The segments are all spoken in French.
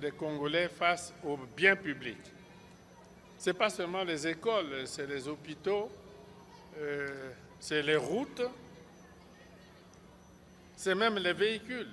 des Congolais face aux biens publics. Ce n'est pas seulement les écoles, c'est les hôpitaux, c'est les routes, c'est même les véhicules.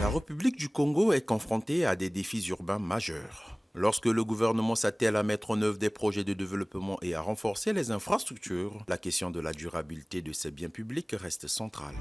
La République du Congo est confrontée à des défis urbains majeurs. Lorsque le gouvernement s'attelle à mettre en œuvre des projets de développement et à renforcer les infrastructures, la question de la durabilité de ces biens publics reste centrale.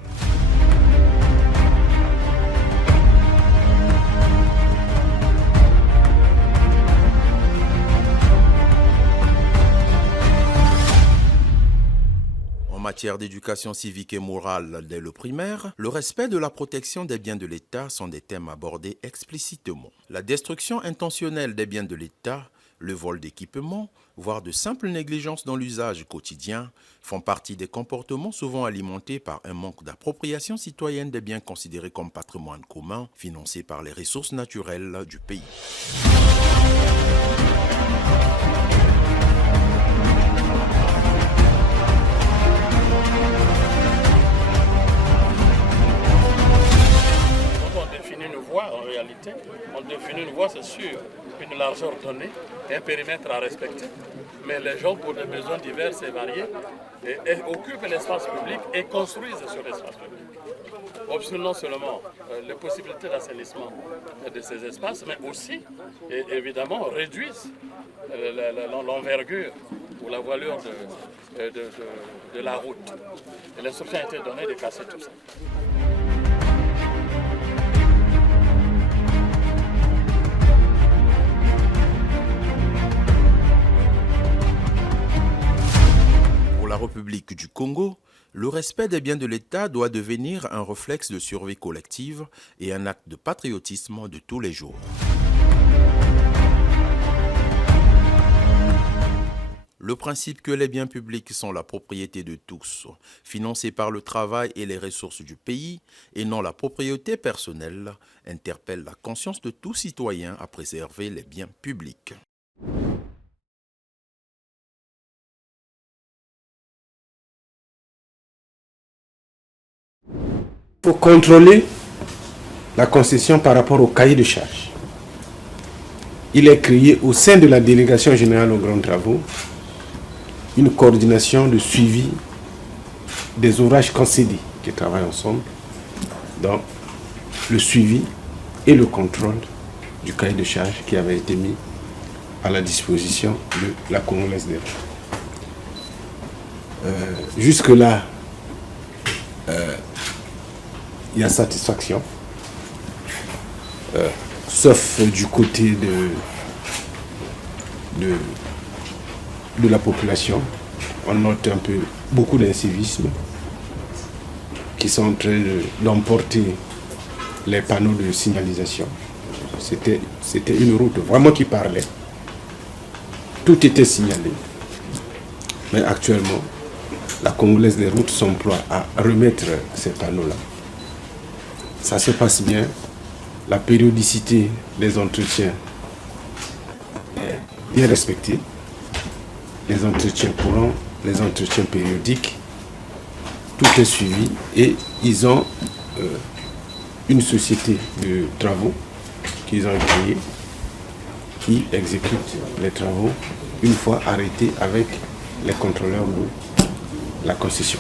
En matière d'éducation civique et morale dès le primaire, le respect de la protection des biens de l'État sont des thèmes abordés explicitement. La destruction intentionnelle des biens de l'État, le vol d'équipements, voire de simples négligences dans l'usage quotidien, font partie des comportements souvent alimentés par un manque d'appropriation citoyenne des biens considérés comme patrimoine commun, financés par les ressources naturelles du pays. En réalité, on définit une voie, c'est sûr, une largeur donnée, un périmètre à respecter, mais les gens, pour des besoins divers et variés, occupent l'espace public et construisent sur l'espace public. Observent non seulement les possibilités d'assainissement de ces espaces, mais aussi, évidemment, réduisent l'envergure ou la voilure de la route. Et l'instruction a été donnée de casser tout ça. Pour la République du Congo, le respect des biens de l'État doit devenir un réflexe de survie collective et un acte de patriotisme de tous les jours. Le principe que les biens publics sont la propriété de tous, financés par le travail et les ressources du pays, et non la propriété personnelle, interpelle la conscience de tout citoyen à préserver les biens publics. Il faut contrôler la concession par rapport au cahier de charges. Il est créé au sein de la délégation générale aux grands travaux une coordination de suivi des ouvrages concédés qui travaillent ensemble dans le suivi et le contrôle du cahier de charges qui avait été mis à la disposition de la Congolaise des routes. Jusque-là, il y a satisfaction, sauf du côté de la population. On note un peu beaucoup d'incivisme qui sont en train d'emporter les panneaux de signalisation. C'était une route vraiment qui parlait. Tout était signalé. Mais actuellement, la Congolaise des routes s'emploie à remettre ces panneaux-là. Ça se passe bien. La périodicité des entretiens est bien respectée. Les entretiens courants, les entretiens périodiques, tout est suivi et ils ont une société de travaux qu'ils ont créée qui exécute les travaux une fois arrêtés avec les contrôleurs de la concession.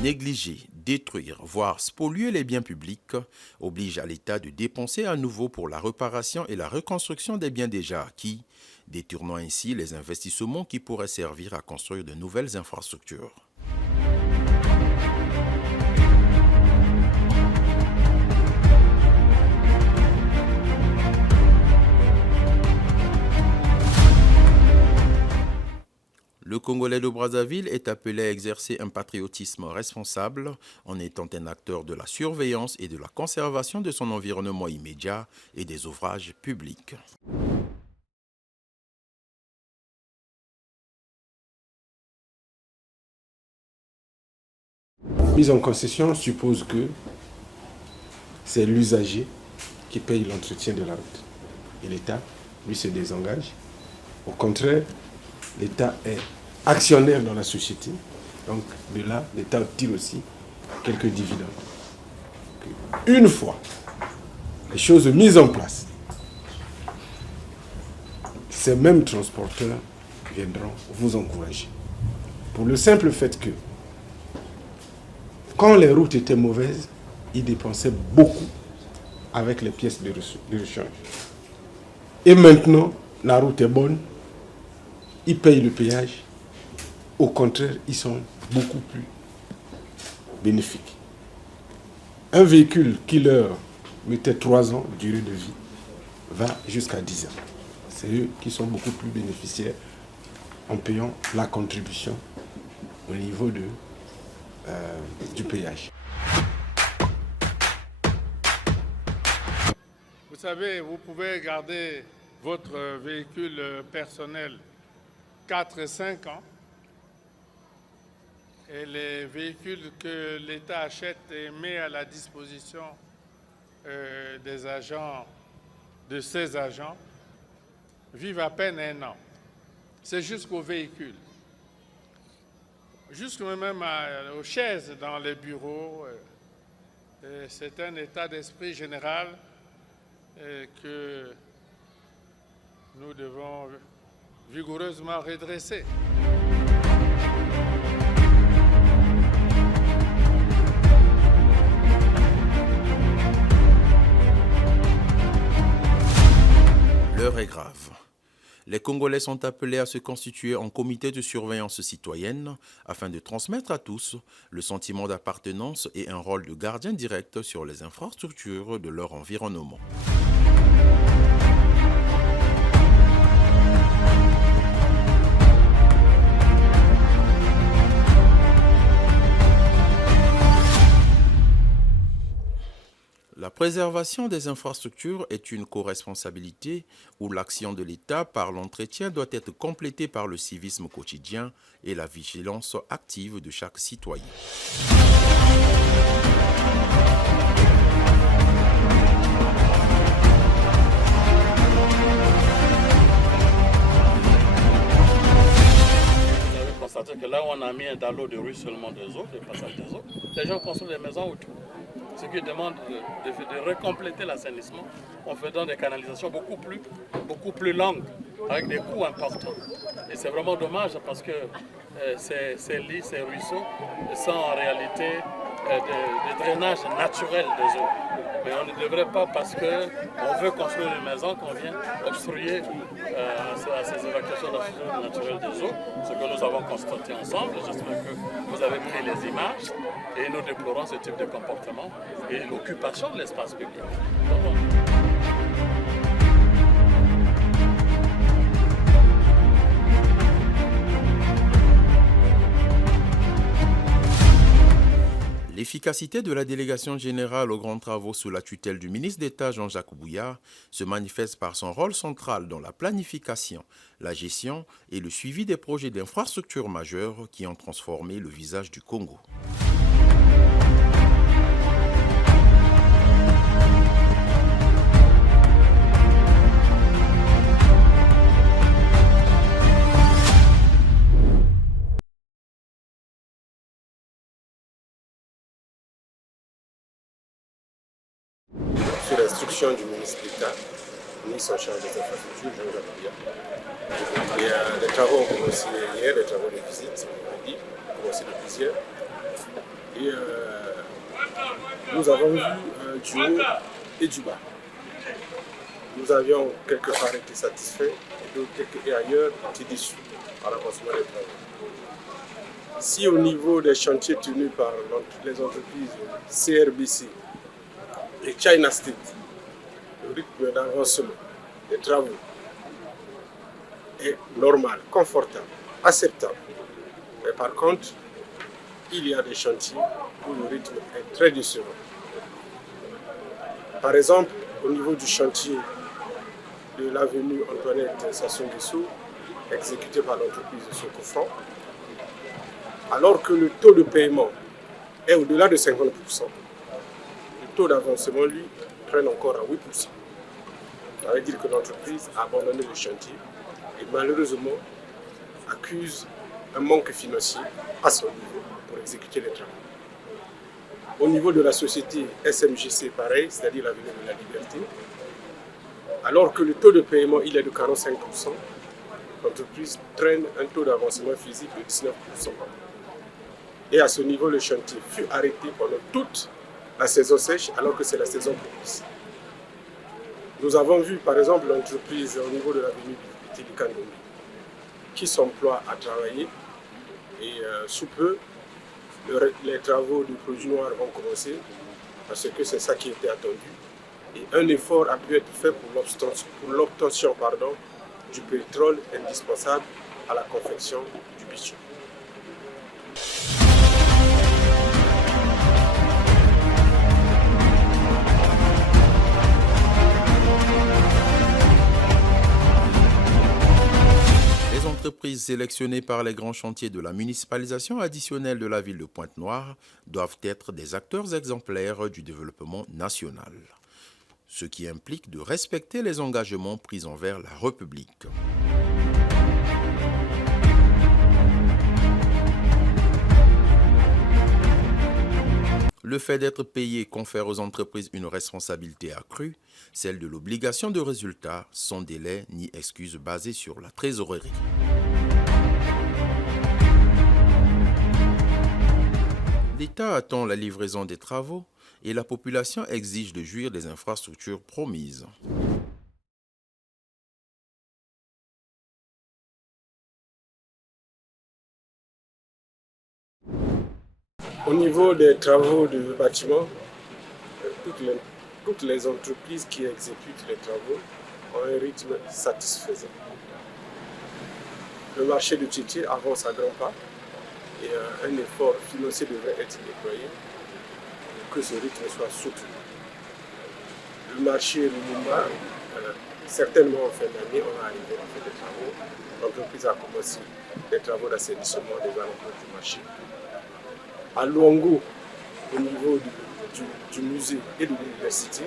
Négliger, détruire, voire spolier les biens publics oblige à l'État de dépenser à nouveau pour la réparation et la reconstruction des biens déjà acquis, détournant ainsi les investissements qui pourraient servir à construire de nouvelles infrastructures. Le Congolais de Brazzaville est appelé à exercer un patriotisme responsable en étant un acteur de la surveillance et de la conservation de son environnement immédiat et des ouvrages publics. mise en concession suppose que c'est l'usager qui paye l'entretien de la route. Et l'État, lui, se désengage. Au contraire, l'État est actionnaire dans la société. Donc, de là, l'État tire aussi quelques dividendes. Une fois les choses mises en place, ces mêmes transporteurs viendront vous encourager. Pour le simple fait que, quand les routes étaient mauvaises, ils dépensaient beaucoup avec les pièces de rechange. Et maintenant, la route est bonne, ils payent le péage. Au contraire, ils sont beaucoup plus bénéfiques. Un véhicule qui leur mettait 3 ans de durée de vie va jusqu'à 10 ans. C'est eux qui sont beaucoup plus bénéficiaires en payant la contribution au niveau du péage. Vous savez, vous pouvez garder votre véhicule personnel 4-5 ans et les véhicules que l'État achète et met à la disposition des agents, de ses agents, vivent à peine 1 an. C'est jusqu'aux véhicules. Jusque même aux chaises dans les bureaux. C'est un état d'esprit général que nous devons vigoureusement redresser. L'heure est grave. Les Congolais sont appelés à se constituer en comité de surveillance citoyenne afin de transmettre à tous le sentiment d'appartenance et un rôle de gardien direct sur les infrastructures de leur environnement. La préservation des infrastructures est une co-responsabilité où l'action de l'État par l'entretien doit être complétée par le civisme quotidien et la vigilance active de chaque citoyen. Vous avez constaté que là où on a mis un dallo de ruissellement des eaux, de passage des eaux, les gens construisent des maisons autour. Ce qui demande de recompléter l'assainissement en faisant des canalisations beaucoup plus longues, avec des coûts importants. Et c'est vraiment dommage parce que ces lits, ces ruisseaux sont en réalité des drainages naturels des eaux. Mais on ne devrait pas, parce qu'on veut construire une maison, qu'on vient obstruer à ces évacuations naturelles des eaux, ce que nous avons constaté ensemble. J'espère que vous avez pris les images et nous déplorons ce type de comportement et l'occupation de l'espace public. L'efficacité de la délégation générale aux grands travaux sous la tutelle du ministre d'État Jean-Jacques Bouillard se manifeste par son rôle central dans la planification, la gestion et le suivi des projets d'infrastructures majeures qui ont transformé le visage du Congo. Sur l'instruction du ministre d'État, ministre en charge des infrastructures, Jean-Jacques Bouillard. Et les travaux ont commencé hier, les travaux de visite, on ont commencé depuis plusieurs. Et nous avons vu du haut et du bas. Nous avions quelque part été satisfaits et d'autres et ailleurs été déçus par l'avancement des travaux. Si au niveau des chantiers tenus par les entreprises CRBC et China State, le rythme d'avancement des travaux est normal, confortable, acceptable. Mais par contre, il y a des chantiers où le rythme est très décevant. Par exemple, au niveau du chantier de l'avenue Antoinette Sassou Nguesso, exécuté par l'entreprise Socofran, alors que le taux de paiement est au-delà de 50%, le taux d'avancement, lui, traîne encore à 8%. Ça veut dire que l'entreprise a abandonné le chantier et malheureusement accuse un manque financier à son niveau pour exécuter les travaux. Au niveau de la société SMGC, pareil, c'est-à-dire l'avenue de la Liberté, alors que le taux de paiement il est de 45%, l'entreprise traîne un taux d'avancement physique de 19%. Et à ce niveau, le chantier fut arrêté pendant toute la saison sèche, alors que c'est la saison propice. Nous avons vu par exemple l'entreprise au niveau de l'avenue Tilikandoumi qui s'emploie à travailler et sous peu, les travaux du produit noir vont commencer parce que c'est ça qui était attendu. Et un effort a pu être fait pour l'obtention du pétrole indispensable à la confection du bitume. Les entreprises sélectionnées par les grands chantiers de la municipalisation additionnelle de la ville de Pointe-Noire doivent être des acteurs exemplaires du développement national, ce qui implique de respecter les engagements pris envers la République. Le fait d'être payé confère aux entreprises une responsabilité accrue, celle de l'obligation de résultat, sans délai ni excuse basée sur la trésorerie. L'État attend la livraison des travaux et la population exige de jouir des infrastructures promises. Au niveau des travaux de bâtiment, toutes les entreprises qui exécutent les travaux ont un rythme satisfaisant. Le marché de Tchétché avance à grands pas et un effort financier devrait être déployé pour que ce rythme soit soutenu. Le marché de Lumumba, certainement en fin d'année, on va arriver à faire des travaux. L'entreprise a commencé des travaux d'assainissement des alentours du marché. À Luango, au niveau du musée et de l'université,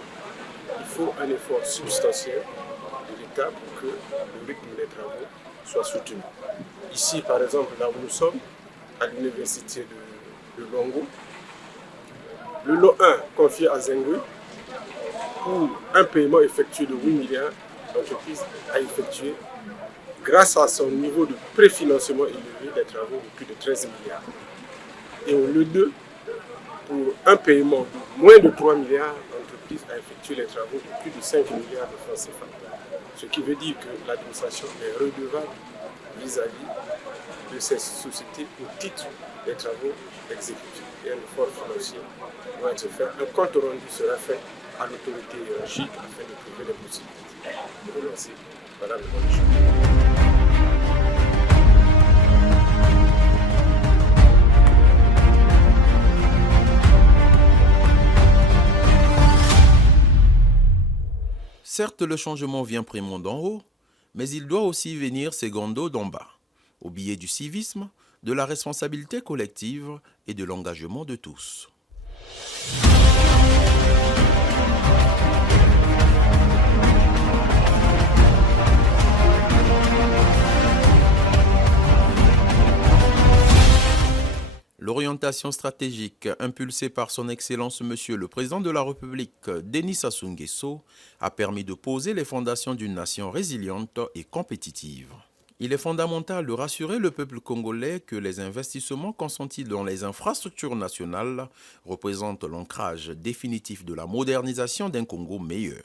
il faut un effort substantiel de l'État pour que le rythme des travaux soit soutenu. Ici, par exemple, là où nous sommes, à l'université de Luango, le lot 1 confié à Zengui, pour un paiement effectué de 8 milliards, l'entreprise a effectué, grâce à son niveau de préfinancement élevé, des travaux de plus de 13 milliards. Et au lieu 2, pour un paiement de moins de 3 milliards, l'entreprise a effectué les travaux de plus de 5 milliards de francs CFA. Ce qui veut dire que l'administration est redevable vis-à-vis de ces sociétés au titre des travaux exécutés. Et un effort financier doit être fait. Un compte rendu sera fait à l'autorité hiérarchique afin de trouver les possibilités de relancer Madame le Bonne. Certes, le changement vient primo d'en haut, mais il doit aussi venir secondo d'en bas, au billet du civisme, de la responsabilité collective et de l'engagement de tous. L'orientation stratégique impulsée par son Excellence Monsieur le Président de la République, Denis Sassou Nguesso, a permis de poser les fondations d'une nation résiliente et compétitive. Il est fondamental de rassurer le peuple congolais que les investissements consentis dans les infrastructures nationales représentent l'ancrage définitif de la modernisation d'un Congo meilleur.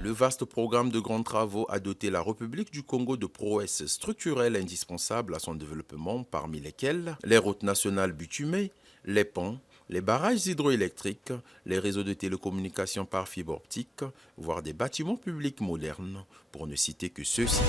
Le vaste programme de grands travaux a doté la République du Congo de prouesses structurelles indispensables à son développement, parmi lesquelles les routes nationales bitumées, les ponts, les barrages hydroélectriques, les réseaux de télécommunications par fibre optique, voire des bâtiments publics modernes, pour ne citer que ceux-ci.